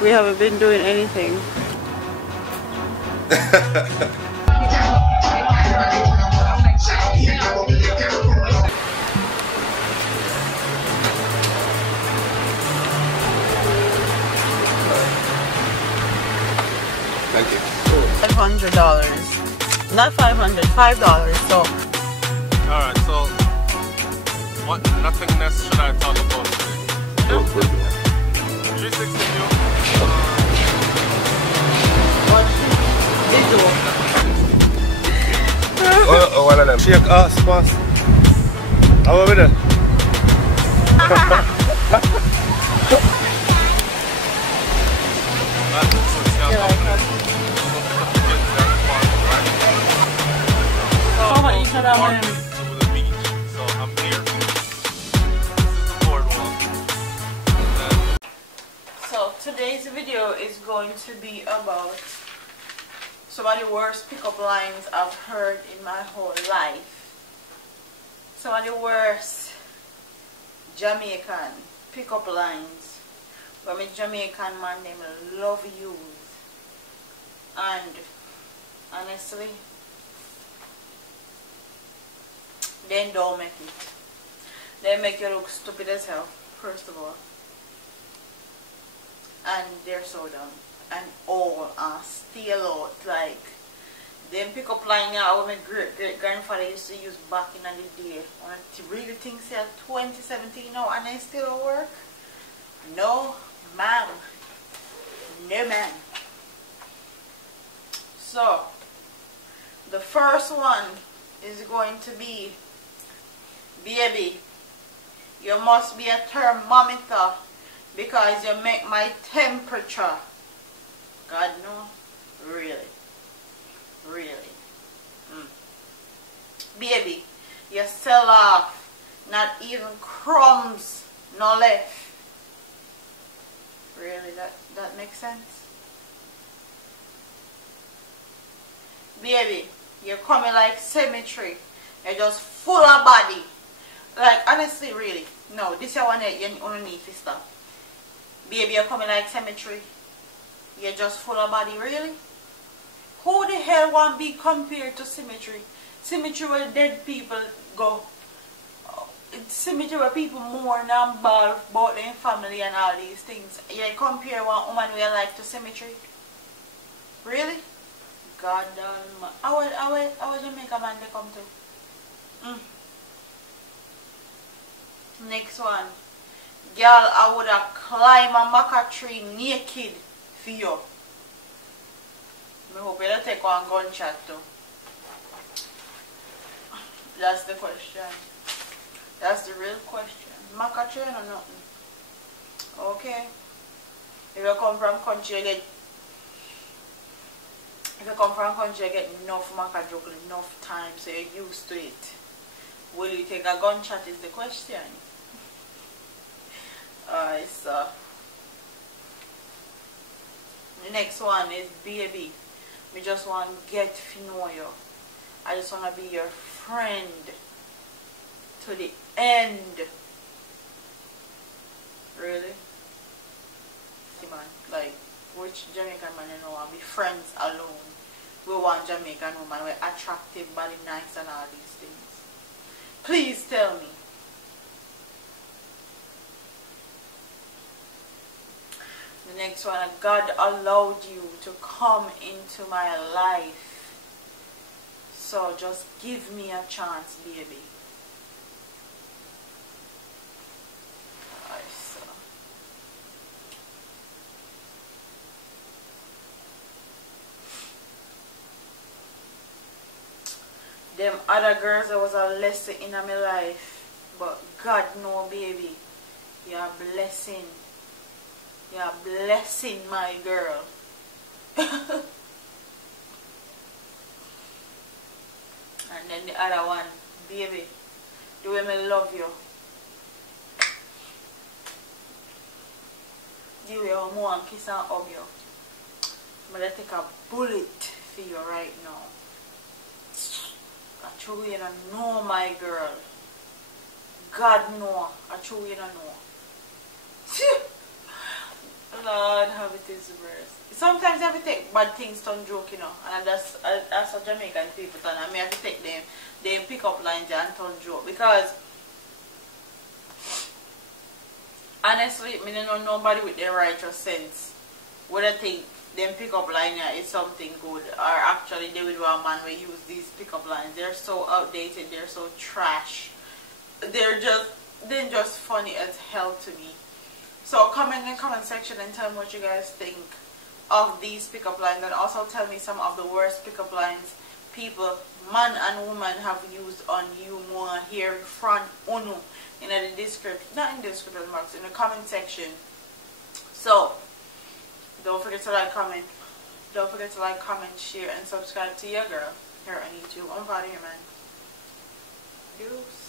We haven't been doing anything. Thank you. $500. Not $500, $5. So. Alright, so what nothingness should I talk about today? 360 view. Oh, one of them. Shake ass, pass. How are we there? To the beach. So I'm here. This is the boardwalk. So today's video is going to be about some of the worst pickup lines I've heard in my whole life. Some of the worst Jamaican pickup lines where my Jamaican man them love use, and honestly they don't make it. They make you look stupid as hell, first of all. And they're so dumb. And all are still out. Like, them pick up line now what my great grandfather used to use back in the day. When I really think say 2017 now and they still work. No ma'am. No ma'am. So the first one is going to be, baby, you must be a thermometer because you make my temperature. God no, really, really. Baby, you sell off, not even crumbs, no left. Really, that makes sense? Baby, you're coming like cemetery. You're just full of body. Like, honestly, really. No, this is one that you only need to stop. Baby, you're coming like cemetery. You're just full of body, really? Who the hell want to be compared to cemetery? Cemetery where dead people go. It's cemetery where people mourn and bawl about their family and all these things. You compare one woman we like to cemetery? Really? God damn. How would Jamaica man they come to? Next one. Girl, I would have climbed a maca tree naked for you. I hope you don't take one gunshot too. That's the question. That's the real question. Maca tree or nothing? Okay. If you come from country, you get enough maca juggle, enough time, so you're used to it. Will you take a gunshot is the question. Alright, so the next one is, baby, we just want to get to know you. I just want to be your friend to the end. Really? See, man, like, which Jamaican man you know want to be friends alone? We want Jamaican woman, we're attractive, body nice and all these things. Please tell me. The next one, God allowed you to come into my life. So just give me a chance, baby. Alright, so. Them other girls, there was a lesson in my life. But God no, baby. You're a blessing. You're blessing my girl. And then the other one, baby, the way I love you. The way I want to kiss and hug you. I'm going to take a bullet for you right now. I truly don't know, my girl. God know. I truly don't know. Lord have it is worse. Sometimes you have to take bad things turn joke, you know, and that's what Jamaican people done. I mean, I have to take them pick up lines and turn joke, because honestly, I don't know nobody with their righteous sense would I think them pick up line is something good, or actually they would do a man will use these pick up lines. They're so outdated, they're so trash. They're just funny as hell to me. So comment in the comment section and tell me what you guys think of these pickup lines, and also tell me some of the worst pickup lines people, man and woman, have used on you more here in front uno in the description, not in the description box, in the comment section. So don't forget to like, comment, share, and subscribe to your girl here on YouTube. I'm out of here, man. Deuce.